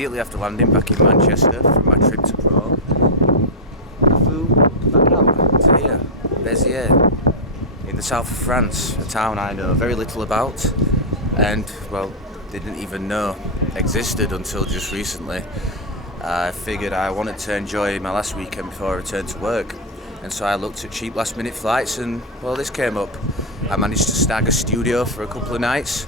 immediately after landing back in Manchester from my trip to Prague. I flew back out to here, Beziers, in the south of France, a town I know very little about and, well, didn't even know existed until just recently. I figured I wanted to enjoy my last weekend before I returned to work, and so I looked at cheap last minute flights and, well, this came up. I managed to snag a studio for a couple of nights,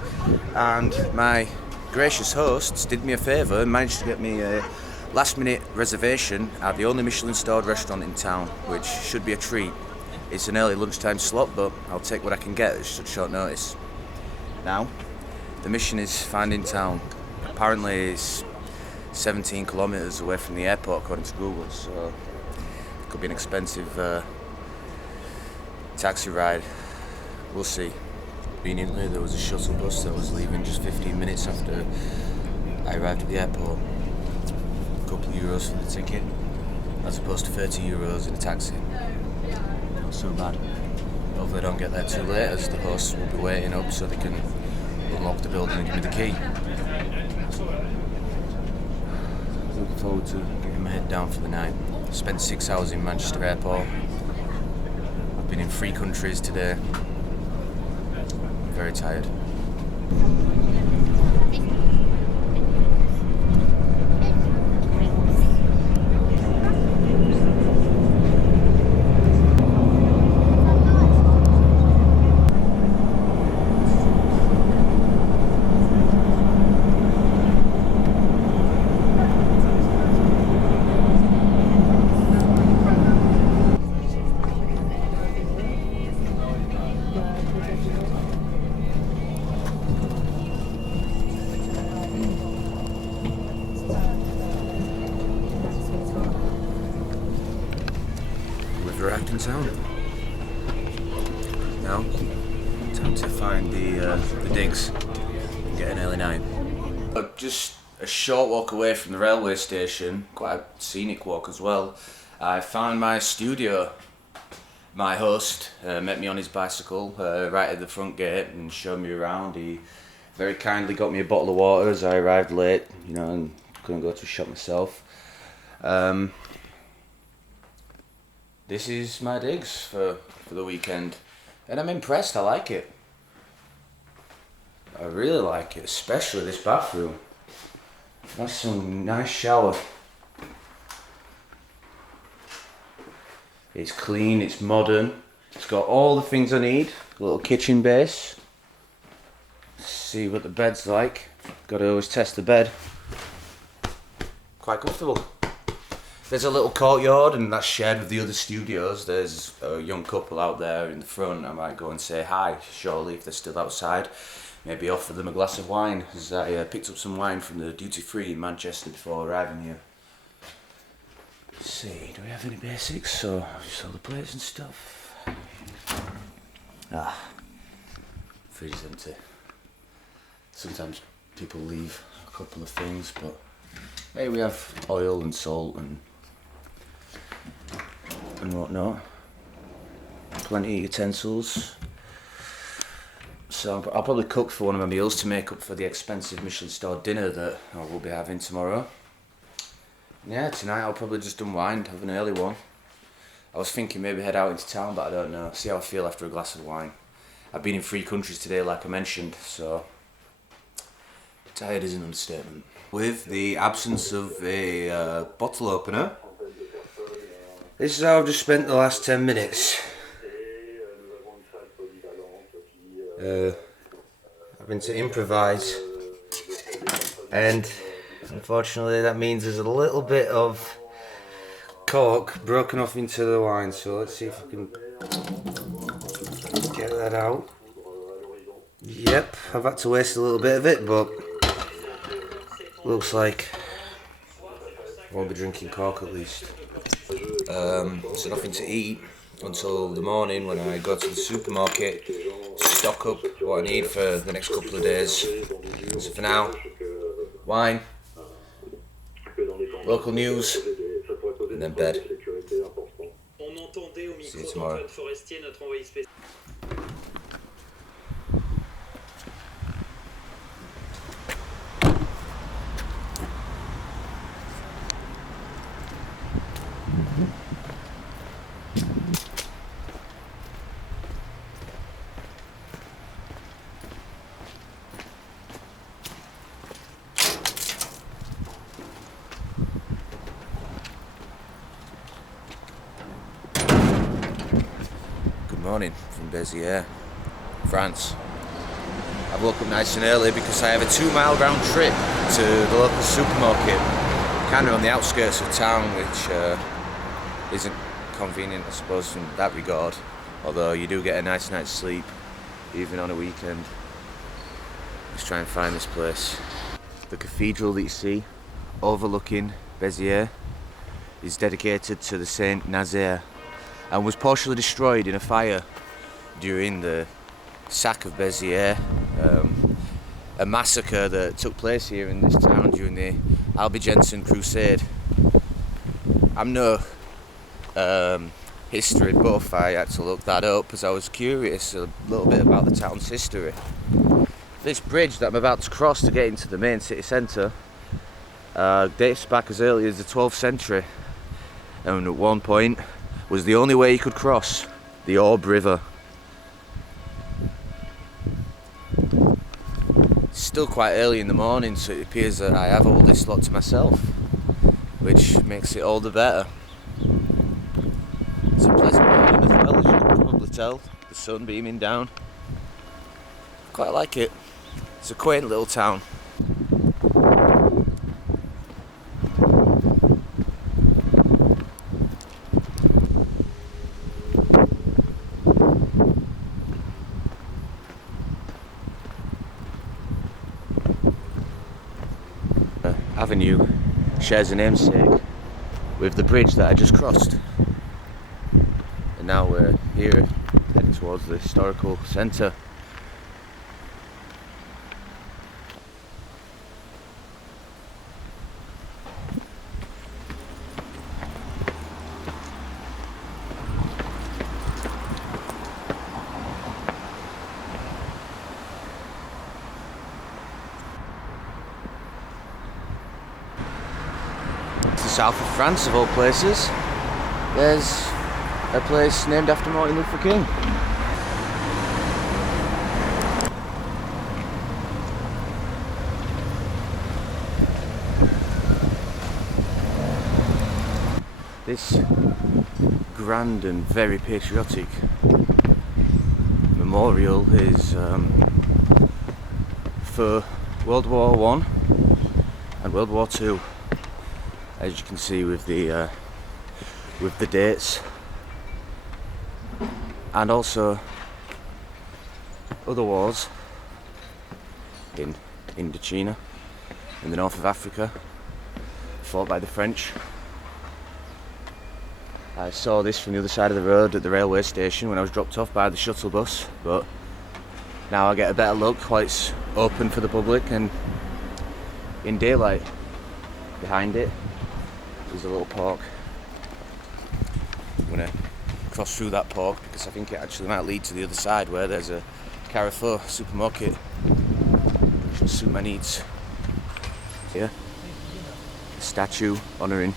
and my gracious hosts did me a favour and managed to get me a last minute reservation at the only Michelin starred restaurant in town, which should be a treat. It's an early lunchtime slot, but I'll take what I can get at such short notice. Now, the mission is found in town. Apparently it's 17 kilometres away from the airport according to Google, so it could be an expensive taxi ride. We'll see. Conveniently, there was a shuttle bus that was leaving just 15 minutes after I arrived at the airport. A couple of euros for the ticket, as opposed to 30 euros in a taxi. Not so bad. Hopefully I don't get there too late, as the hosts will be waiting up so they can unlock the building and give me the key. Looking forward to getting my head down for the night. Spent 6 hours in Manchester Airport. I've been in 3 countries today. Very tired. Arrived in town. Now, time to find the digs and get an early night. Just a short walk away from the railway station, quite a scenic walk as well, I found my studio. My host met me on his bicycle right at the front gate and showed me around. He very kindly got me a bottle of water as I arrived late, and couldn't go to a shop myself. This is my digs for the weekend, and I'm impressed. I like it. I really like it, especially this bathroom. That's some nice shower. It's clean, it's modern, it's got all the things I need. A little kitchen base. See what the bed's like. Got to always test the bed. Quite comfortable. There's a little courtyard, and that's shared with the other studios. There's a young couple out there in the front. I might go and say hi, surely, if they're still outside. Maybe offer them a glass of wine, as I picked up some wine from the duty-free in Manchester before arriving here. Let's see, do we have any basics? So, just all the plates and stuff. Fridge is empty. Sometimes people leave a couple of things, but hey, we have oil and salt and whatnot. Plenty of utensils. So I'll probably cook for one of my meals to make up for the expensive Michelin starred dinner that I will be having tomorrow. Yeah, tonight I'll probably just unwind, have an early one. I was thinking maybe head out into town, but I don't know. See how I feel after a glass of wine. I've been in 3 countries today, like I mentioned, so tired is an understatement. With the absence of a bottle opener, this is how I've just spent the last 10 minutes. Having to improvise, and unfortunately that means there's a little bit of cork broken off into the wine, so let's see if we can get that out. Yep, I've had to waste a little bit of it, but looks like I won't be drinking cork at least. So nothing to eat until the morning when I go to the supermarket to stock up what I need for the next couple of days. So for now, wine, local news, and then bed. See you tomorrow. Good morning from Beziers, France. I've woke up nice and early because I have a 2-mile round trip to the local supermarket, kind of on the outskirts of town, which isn't convenient, I suppose, in that regard, although you do get a nice night's sleep even on a weekend. Let's try and find this place. The cathedral that you see overlooking Beziers is dedicated to the Saint Nazaire and was partially destroyed in a fire during the sack of Beziers, a massacre that took place here in this town during the Albigensian crusade. I'm no history buff. I had to look that up as I was curious a little bit about the town's history. This bridge that I'm about to cross to get into the main city centre dates back as early as the 12th century, and at one point was the only way you could cross the Orbe River. It's still quite early in the morning, so it appears that I have all this lot to myself, which makes it all the better. It's a pleasant morning as well, as you can probably tell, the sun beaming down. Quite like it. It's a quaint little town. Avenue shares a namesake with the bridge that I just crossed, and now we're here heading towards the historical centre. South of France, of all places, there's a place named after Martin Luther King. This grand and very patriotic memorial is for World War I and World War II. As you can see with the dates, and also other wars in Indochina, in the north of Africa, fought by the French. I saw this from the other side of the road at the railway station when I was dropped off by the shuttle bus, but now I get a better look while it's open for the public and in daylight. Behind it there's a little park. I'm going to cross through that park because I think it actually might lead to the other side where there's a Carrefour supermarket which will suit my needs. Here, a statue honouring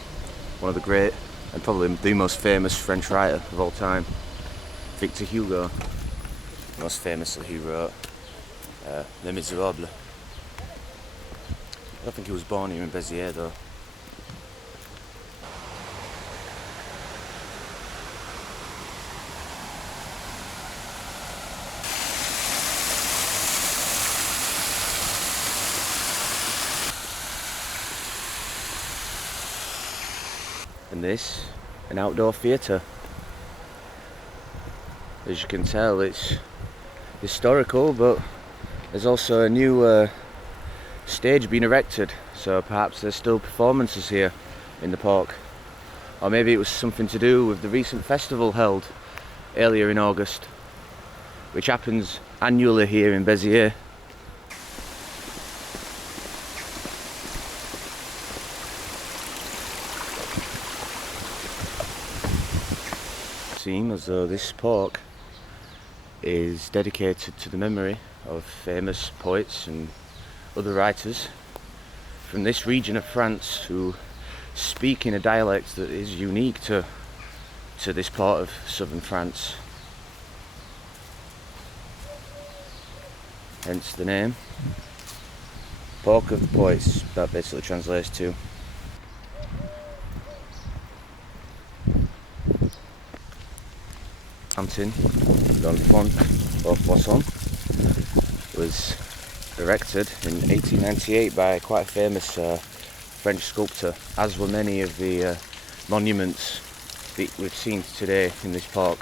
one of the great and probably the most famous French writer of all time, Victor Hugo. Most famously he wrote Les Miserables. I don't think he was born here in Beziers though. And this, an outdoor theatre. As you can tell, it's historical, but there's also a new stage being erected, so perhaps there's still performances here in the park. Or maybe it was something to do with the recent festival held earlier in August, which happens annually here in Beziers. Seem as though this park is dedicated to the memory of famous poets and other writers from this region of France who speaking a dialect that is unique to this part of southern France. Hence the name. Pork of the Poets, that basically translates to. Mountain, L'Enfant au Poisson, was erected in 1898 by quite a famous French sculptor, as were many of the monuments that we've seen today in this park.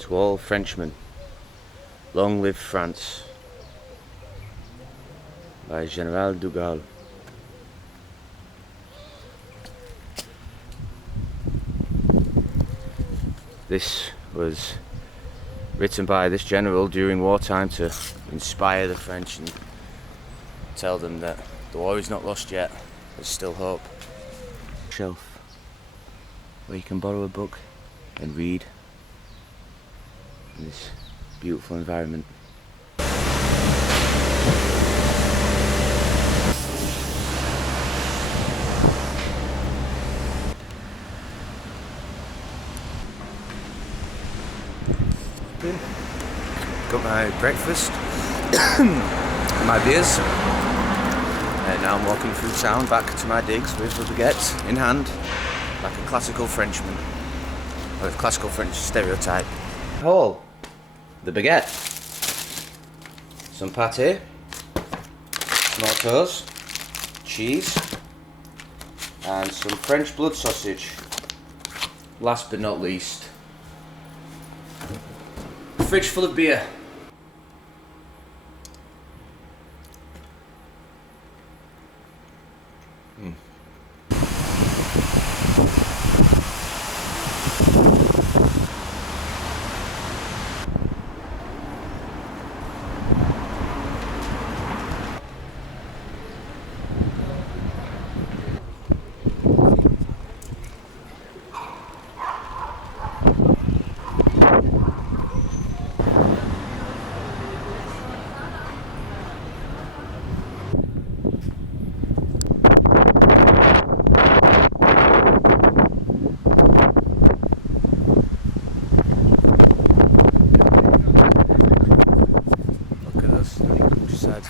To all Frenchmen, long live France, by General de Gaulle. This was written by this general during wartime to inspire the French and tell them that the war is not lost yet, there's still hope. Shelf where you can borrow a book and read in this beautiful environment. Got my breakfast, my beers, and now I'm walking through town back to my digs with a baguette in hand, like a classical Frenchman, or a classical French stereotype. Hall, the baguette, some pâté, tomatoes, cheese, and some French blood sausage. Last but not least, a fridge full of beer.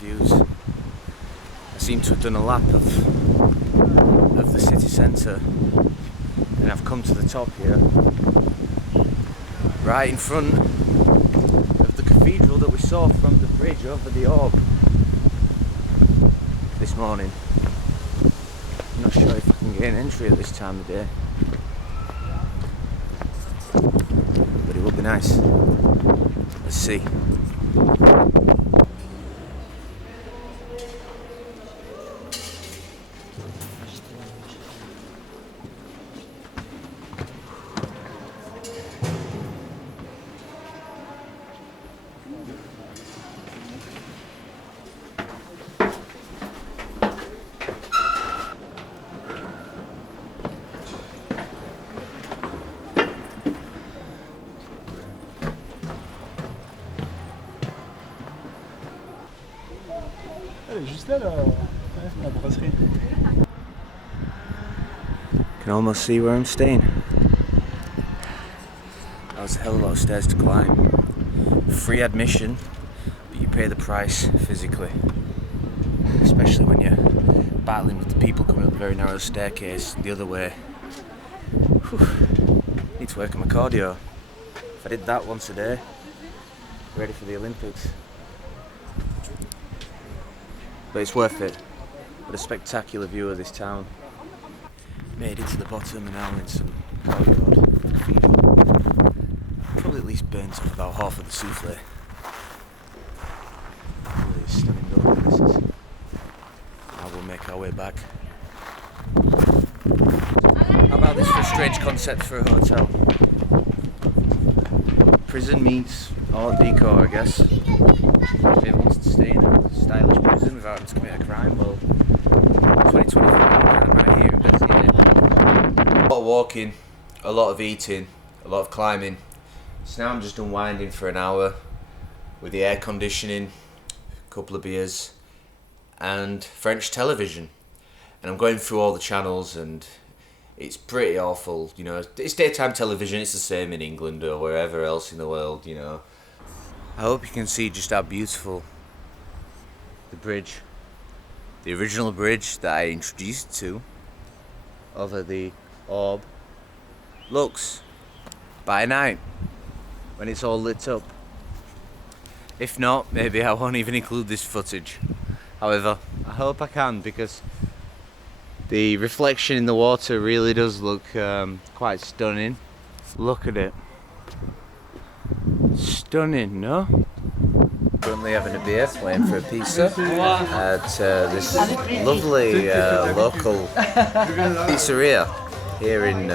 Views. I seem to have done a lap of the city centre, and I've come to the top here, right in front of the cathedral that we saw from the bridge over the Orb this morning. I'm not sure if I can gain entry at this time of day, but it would be nice. Let's see. Elle est juste là, la brasserie. Can almost see where I'm staying. That was a hell of a lot of stairs to climb. Free admission, but you pay the price physically. Especially when you're battling with the people coming up the very narrow staircase the other way. Whew. Need to work on my cardio. If I did that once a day, ready for the Olympics. But it's worth it. What a spectacular view of this town. Made it to the bottom and now in some courtyard cathedral. Probably at least burnt off about half of the souffle. Really stunning building this is. Now we'll make our way back. How about this for a strange concept for a hotel? Prison meets art decor, I guess. If anyone wants to stay in a stylish prison without having to commit a crime, well, 2024 you can right here in Beziers. A lot of walking, a lot of eating, a lot of climbing. So now I'm just unwinding for an hour with the air conditioning, a couple of beers, and French television. and I'm going through all the channels, and it's pretty awful. You know, it's daytime television. It's the same in England or wherever else in the world. You know. I hope you can see just how beautiful the bridge, the original bridge that I introduced to, over the orb, looks by night when it's all lit up. If not, maybe I won't even include this footage. However, I hope I can, because the reflection in the water really does look quite stunning. Look at it. Stunning, no? Currently having a beer, waiting for a pizza at this lovely local pizzeria here in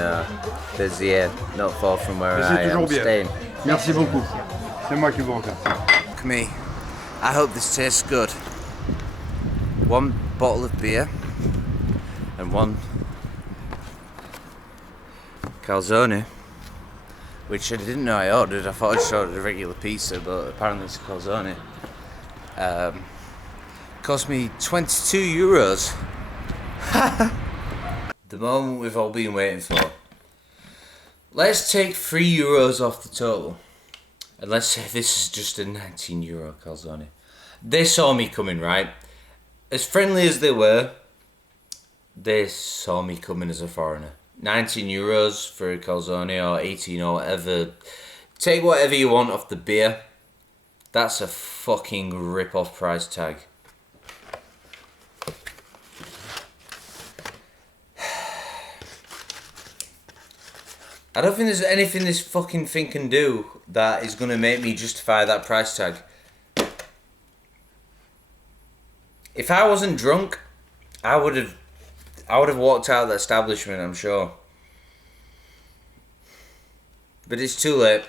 Beziers, not far from where I am staying. Merci beaucoup. C'est moi qui vous remercie. Look me. I hope this tastes good. One bottle of beer and one calzone, which I didn't know I ordered. I thought I just ordered a regular pizza, but apparently it's a calzone. Cost me €22. The moment we've all been waiting for. Let's take €3 off the total. And let's say this is just a €19 calzone. They saw me coming, right? As friendly as they were, they saw me coming as a foreigner. €19 for a calzone, or 18 or whatever. Take whatever you want off the beer. That's a fucking rip-off price tag. I don't think there's anything this fucking thing can do that is gonna make me justify that price tag. If I wasn't drunk, I would have walked out of the establishment, I'm sure. But it's too late.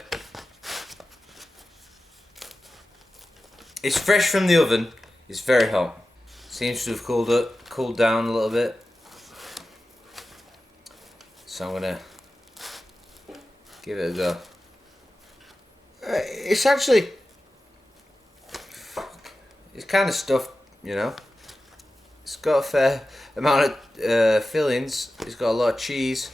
It's fresh from the oven. It's very hot. Seems to have cooled down a little bit. So I'm gonna give it a go. It's actually, it's kind of stuffed, you know. It's got a fair amount of fillings. It's got a lot of cheese.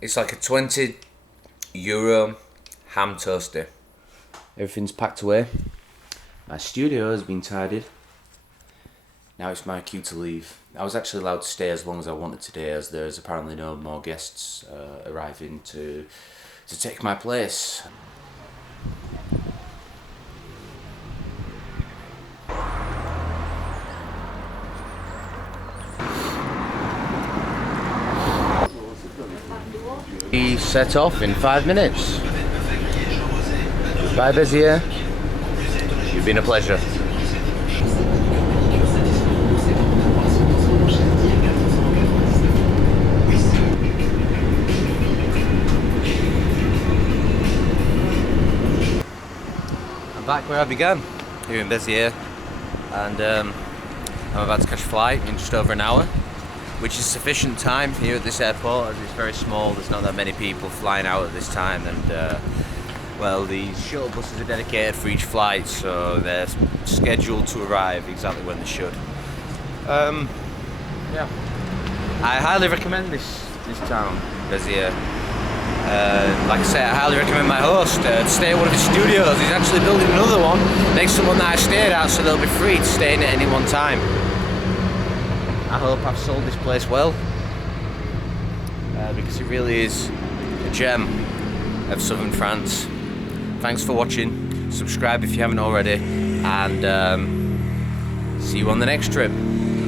It's like a €20 ham toaster. Everything's packed away. My studio has been tidied. Now it's my cue to leave. I was actually allowed to stay as long as I wanted today, as there's apparently no more guests arriving to take my place. We set off in 5 minutes. Bye, Beziers. You've been a pleasure. I'm back where I began, here in Beziers, and I'm about to catch a flight in just over an hour, which is sufficient time here at this airport, as it's very small. There's not that many people flying out at this time, and well, the shuttle buses are dedicated for each flight, so they're scheduled to arrive exactly when they should. Yeah, I highly recommend this town, Beziers. Like I say, I highly recommend my host to stay at one of his studios. He's actually building another one next to one that I stayed at, so they'll be free to stay in at any one time. I hope I've sold this place well, because it really is a gem of southern France. Thanks for watching. Subscribe if you haven't already, and see you on the next trip.